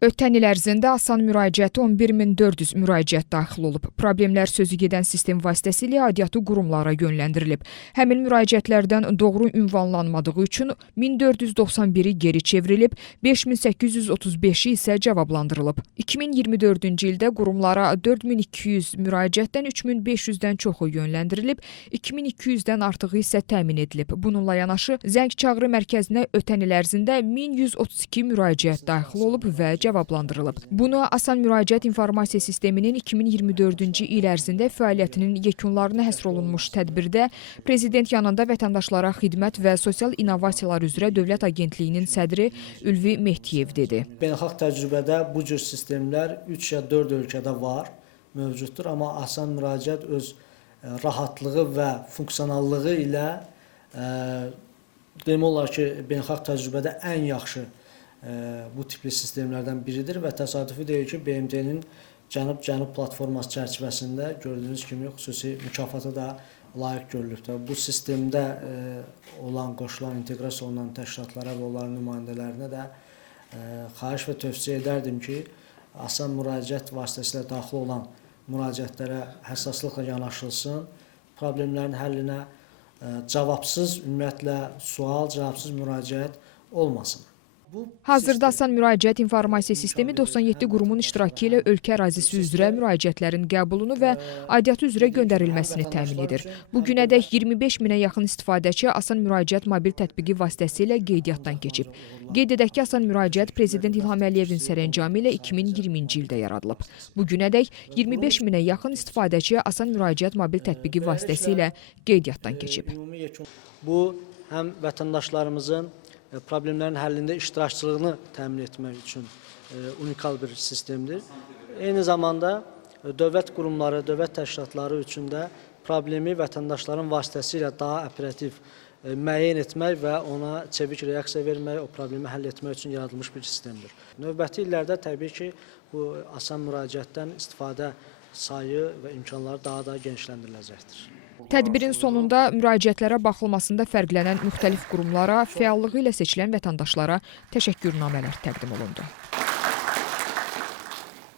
Ötən il ərzində asan müraciətə 11400 müraciət daxil olub. Problemlər sözü gedən sistem vasitəsilə aidiyyatı qurumlara yönləndirilib. Həmin müraciətlərdən doğru ünvanlanmadığı üçün 1491-i geri çevrilib, 5835-i isə cavablandırılıb. 2024-cü ildə qurumlara 4200 müraciətdən 3500-dən çoxu yönləndirilib, 2200-dən artığı isə təmin edilib. Bununla yanaşı, Zəng çağrı mərkəzinə ötən il ərzində 1132 müraciət daxil olub və cavablandırılıb. Bunu Asan Müraciət İnformasiya Sisteminin 2024-cü il ərzində fəaliyyətinin yekunlarına həsr olunmuş tədbirdə Prezident yanında vətəndaşlara xidmət və sosial innovasiyalar üzrə Dövlət Agentliyinin sədri Ülvi Mehdiyev dedi. Beynəlxalq təcrübədə bu cür sistemlər 3 ya 4 ölkədə var, mövcuddur. Amma Asan Müraciət öz rahatlığı və funksionallığı ilə demək olar ki, beynəlxalq təcrübədə ən yaxşı bu tipli sistemlərdən biridir və təsadüfi deyil ki, BMT-nin Cənub platforması çərçivəsində gördüyünüz kimi xüsusi mükafata da layiq görülübdür. Bu sistemdə olan, qoşulan, inteqrasiya olunan təşkilatlara və onların nümayəndələrinə də xahiş və tövsiyə edərdim ki, asan müraciət vasitəsilə daxil olan müraciətlərə həssaslıqla yanaşılsın, problemlərin həllinə cavabsız, ümumiyyətlə sual, cavabsız müraciət olmasın. Hazırda Asan Müraciət İnformasiya Sistemi 97 qurumun iştirakı ilə ölkə ərazisi üzrə müraciətlərin qəbulunu və aidiyyatı üzrə göndərilməsini təmin edir. Bu günədək 25 minə yaxın istifadəçi Asan Müraciət mobil tətbiqi vasitəsilə qeydiyyatdan keçib. Qeyd edək ki, Asan Müraciət Prezident İlham Əliyevin sərəncamı ilə 2020-ci ildə yaradılıb. Bu günədək 25 minə yaxın istifadəçi Asan Müraciət mobil tətbiqi vasitəsilə qeydiyyatdan keçib. Bu, həm vətəndaşlarımızın problemlərin həllində iştirakçılığını təmin etmək üçün unikal bir sistemdir. Eyni zamanda dövlət qurumları, dövlət təşkilatları üçün də problemi vətəndaşların vasitəsilə daha operativ müəyyən etmək və ona çevik reaksiya vermək, o problemi həll etmək üçün yaradılmış bir sistemdir. Növbəti illərdə təbii ki, bu asan müraciətdən istifadə sayı və imkanları daha da genişləndiriləcəkdir. Tədbirin sonunda müraciətlərə baxılmasında fərqlənən müxtəlif qurumlara, fəallığı ilə seçilən vətəndaşlara təşəkkürnamələr təqdim olundu.